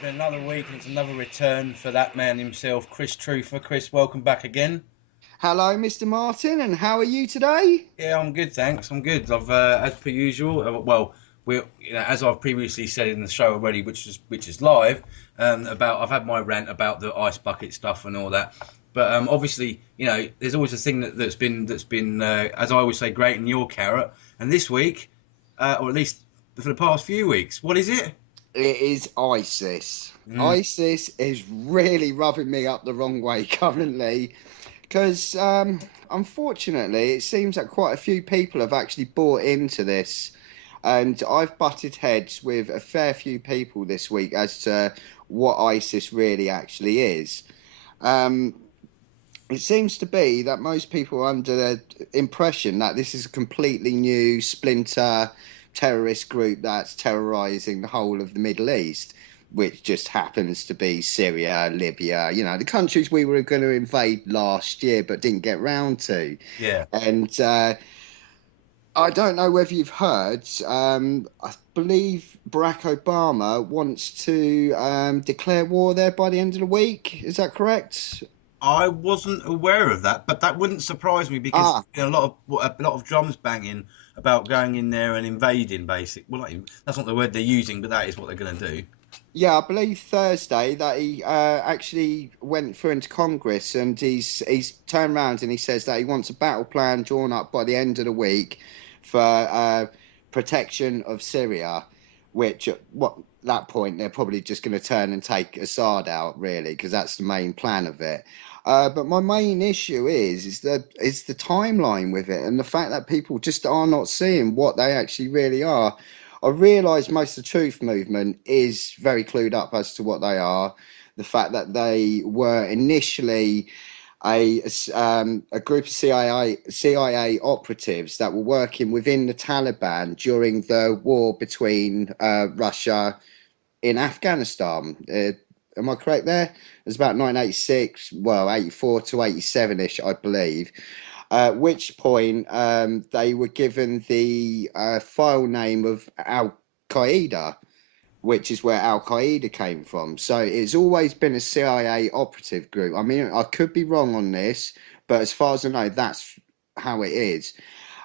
been another week and it's another return for that man himself, Kris Truther. Kris, welcome back again. Hello, Mr. Martin, and how are you today? Yeah, I'm good, thanks. I'm good. I've, as per usual, as I've previously said in the show already, which is live, about I've had my rant about the ice bucket stuff and all that. But obviously, there's always a thing that's been as I always say, great in your carrot. And this week, or at least for the past few weeks, what is it? It is ISIS. Mm. ISIS is really rubbing me up the wrong way currently because, unfortunately, it seems that quite a few people have actually bought into this. And I've butted heads with a fair few people this week as to what ISIS really actually is. Um, it seems to be that most people are under the impression that this is a completely new splinter terrorist group that's terrorizing the whole of the Middle East, which just happens to be Syria, Libya, the countries we were going to invade last year but didn't get round to. Yeah. And I don't know whether you've heard, I believe Barack Obama wants to declare war there by the end of the week. Is that correct? I wasn't aware of that, but that wouldn't surprise me because Ah, a lot of drums banging about going in there and invading. That's not the word they're using, but that is what they're going to do. yeah, I believe Thursday that he actually went through into Congress and he's turned around and he says that he wants a battle plan drawn up by the end of the week for protection of Syria, which at what that point they're probably just going to turn and take Assad out, really, because that's the main plan of it. But my main issue is the timeline with it and the fact that people just are not seeing what they actually really are. I realise most of the truth movement is very clued up as to what they are. The fact that they were initially a group of CIA operatives that were working within the Taliban during the war between Russia in Afghanistan. Am I correct there? It was about 1986, well, 84 to 87 ish, I believe. At which point they were given the file name of Al Qaeda, which is where Al Qaeda came from. So it's always been a CIA operative group. I mean, I could be wrong on this, but as far as I know, that's how it is.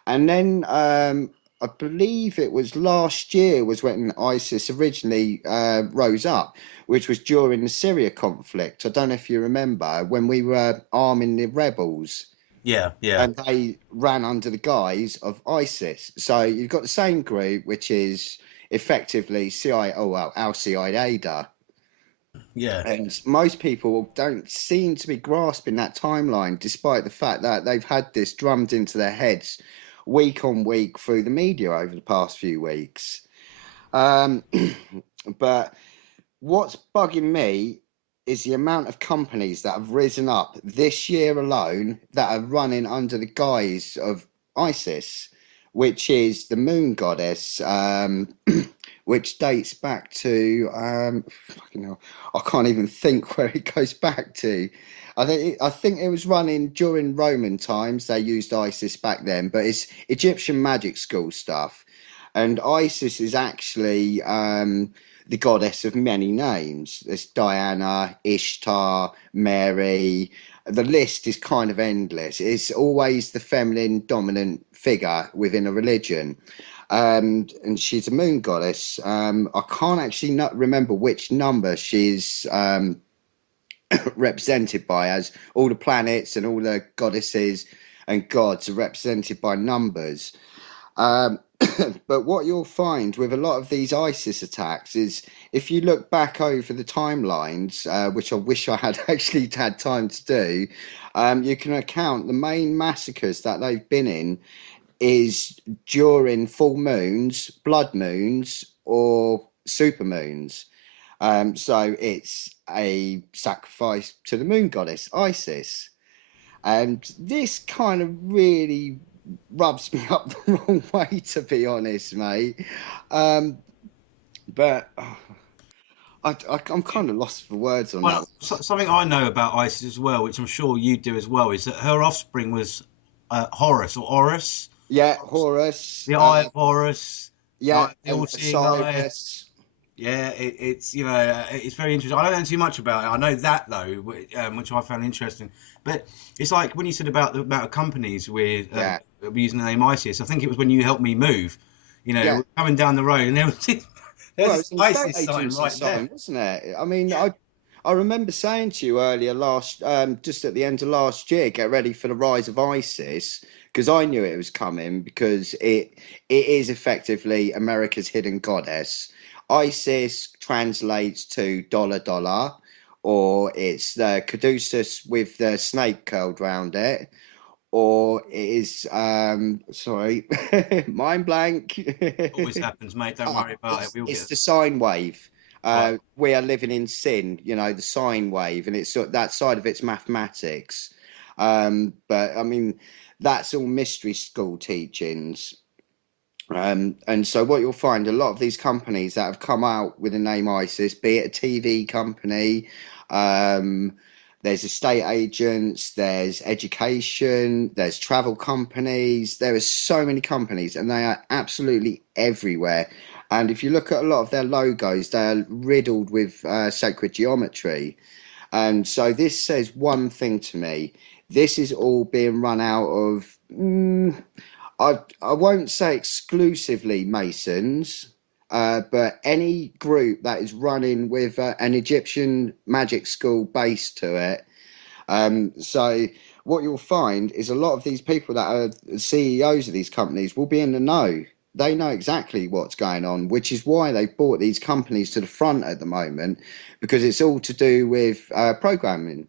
And then I believe it was last year was when ISIS originally rose up, which was during the Syria conflict. I don't know if you remember when we were arming the rebels Yeah, yeah, and they ran under the guise of ISIS. So you've got the same group, which is effectively CIA, oh well, Al Qaeda, yeah. and most people don't seem to be grasping that timeline, despite the fact that they've had this drummed into their heads week on week through the media over the past few weeks. Um, but what's bugging me is the amount of companies that have risen up this year alone that are running under the guise of ISIS, which is the moon goddess, which dates back to fucking hell, I can't even think where it goes back to. I think it was running during Roman times. They used ISIS back then, but it's Egyptian magic school stuff, and ISIS is actually the goddess of many names. There's Diana, Ishtar, Mary. The list is kind of endless. It's always the feminine dominant figure within a religion. And she's a moon goddess. I can't actually not remember which number she's represented by, as all the planets and all the goddesses and gods are represented by numbers. Um, but what you'll find with a lot of these ISIS attacks is if you look back over the timelines, which I wish I had actually had time to do, you can account the main massacres that they've been in is during full moons, blood moons, or super moons. So it's a sacrifice to the moon goddess Isis. And this kind of really rubs me up the wrong way, to be honest, mate. Um, but I'm kind of lost for words on that Well, one. something I know about Isis as well, which I'm sure you do as well, is that her offspring was Horus or Horus, Yeah, Horus, the Eye of Horus, yeah, the and all-seeing eye. Osiris. Yeah, it's it's very interesting. I don't know too much about it. I know that though, which I found interesting. But it's like when you said about the amount of companies with Yeah, using the name ISIS. I think it was when you helped me move. yeah. We're coming down the road and there was there's Well, this it's an estate ISIS sign agency right there. sign, isn't it? I mean, Yeah. I remember saying to you earlier just at the end of last year, get ready for the rise of ISIS, because I knew it was coming because it is effectively America's hidden goddess. ISIS translates to dollar dollar, or it's the caduceus with the snake curled round it, or it is sorry, mind blank. Always happens, mate. Don't worry about it. We all It's get the sine wave. right. We are living in sin, the sine wave, and it's that side of it's mathematics. But I mean, that's all mystery school teachings. And so what you'll find, a lot of these companies that have come out with the name ISIS, be it a TV company, um, there's estate agents, there's education, there's travel companies, there are so many companies and they are absolutely everywhere. And if you look at a lot of their logos, they're riddled with sacred geometry. And so this says one thing to me. This is all being run out of I won't say exclusively Masons, but any group that is running with an Egyptian magic school base to it. So what you'll find is a lot of these people that are CEOs of these companies will be in the know. They know exactly what's going on, which is why they brought these companies to the front at the moment, because it's all to do with programming.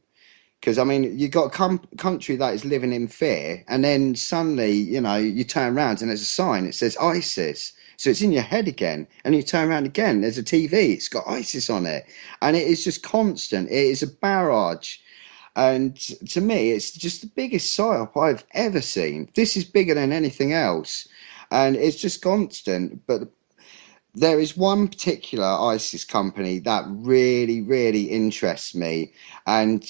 Because I mean, you got a country that is living in fear, and then suddenly, you turn around and there's a sign. It says ISIS, so it's in your head again. And you turn around again, there's a TV. It's got ISIS on it, and it is just constant. It is a barrage, and to me, it's just the biggest psyop I've ever seen. This is bigger than anything else, and it's just constant. But there is one particular ISIS company that really, really interests me, and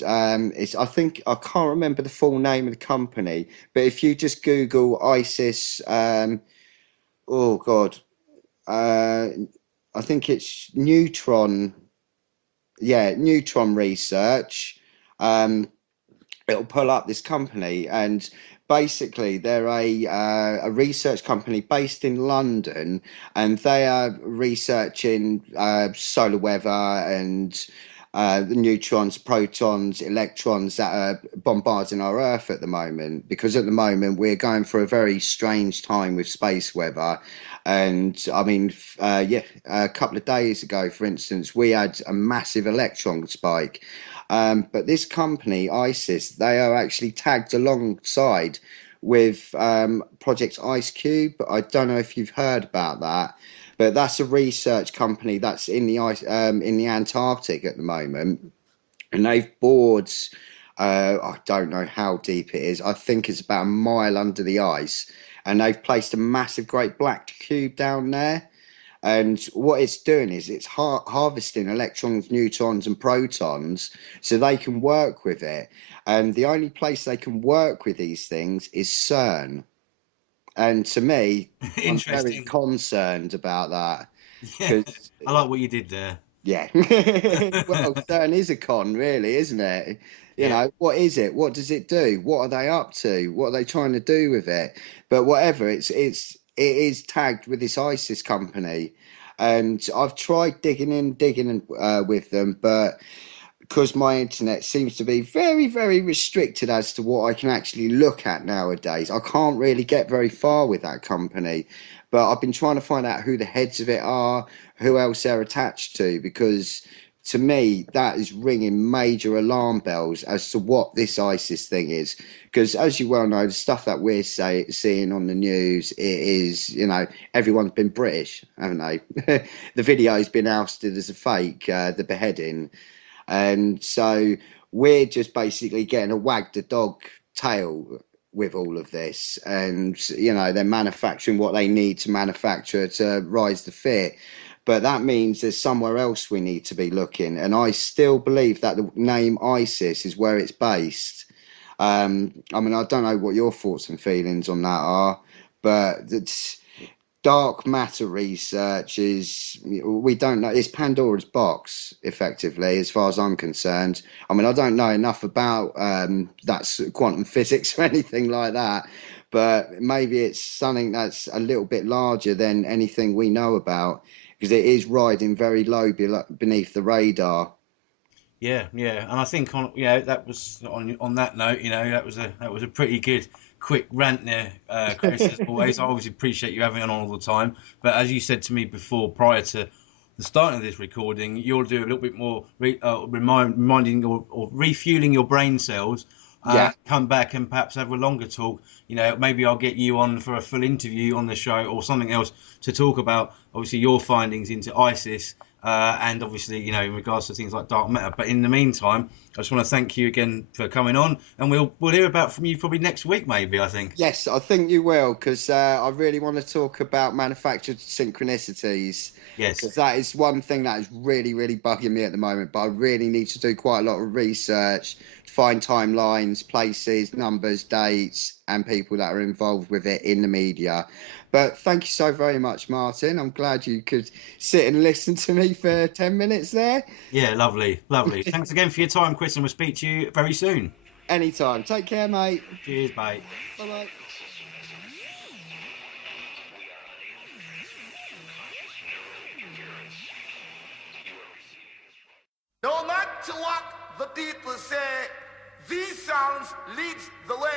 it's I think I can't remember the full name of the company, but if you just Google ISIS, oh God, uh, I think it's Neutron, yeah, Neutron Research. Um, It'll pull up this company, and basically they're a research company based in London, and they are researching solar weather and the neutrons, protons, electrons that are bombarding our Earth at the moment. Because at the moment we're going through a very strange time with space weather, and I mean, yeah, a couple of days ago, for instance, we had a massive electron spike. But this company, ISIS, they are actually tagged alongside with Project Ice Cube. I don't know if you've heard about that, but that's a research company that's in the ice in the Antarctic at the moment, and they've bored. I don't know how deep it is. I think it's about a mile under the ice, and they've placed a massive, great black cube down there. And what it's doing is it's harvesting electrons, neutrons, and protons so they can work with it. And the only place they can work with these things is CERN. And to me, I'm very Interesting. concerned about that Yeah. because, I like what you did there. yeah, well, CERN is a con, really, isn't it? Yeah. What is it? What does it do? What are they up to? What are they trying to do with it? But whatever, it is tagged with this ISIS company, and I've tried digging in with them, but because my internet seems to be very, very restricted as to what I can actually look at nowadays, I can't really get very far with that company. But I've been trying to find out who the heads of it are, who else they're attached to, because to me, that is ringing major alarm bells as to what this ISIS thing is. Because as you well know, the stuff that seeing on the news, it is, everyone's been British, haven't they? The video's been ousted as a fake, the beheading. And so we're just basically getting a wag the dog tail with all of this. And, they're manufacturing what they need to manufacture to rise the fear. But that means there's somewhere else we need to be looking. And I still believe that the name ISIS is where it's based. I mean, I don't know what your thoughts and feelings on that are, but dark matter research is, we don't know. It's Pandora's box, effectively, as far as I'm concerned. I mean, I don't know enough about that's quantum physics or anything like that, but maybe it's something that's a little bit larger than anything we know about, because it is riding very low beneath the radar. Yeah, yeah, and I think on that was on that note, that was a pretty good quick rant there, Chris. As always, I always appreciate you having it on all the time. But as you said to me before, prior to the starting of this recording, you'll do a little bit more reminding or refueling your brain cells. Yeah. Come back and perhaps have a longer talk. Maybe I'll get you on for a full interview on the show or something else to talk about, obviously, your findings into ISIS. And obviously, in regards to things like dark matter. But in the meantime, I just want to thank you again for coming on, and we'll hear from you probably next week, maybe. I think. Yes, I think you will, because I really want to talk about manufactured synchronicities. Yes. Because that is one thing that is really, really bugging me at the moment. But I really need to do quite a lot of research to find timelines, places, numbers, dates, and people that are involved with it in the media. But thank you so very much, Martin. I'm glad you could sit and listen to me for 10 minutes there. Yeah, lovely, lovely. Thanks again for your time, Chris, and we'll speak to you very soon. Anytime. Take care, mate. Cheers, mate. Bye-bye. No matter what the people say, these songs lead the way.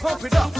Pump it up.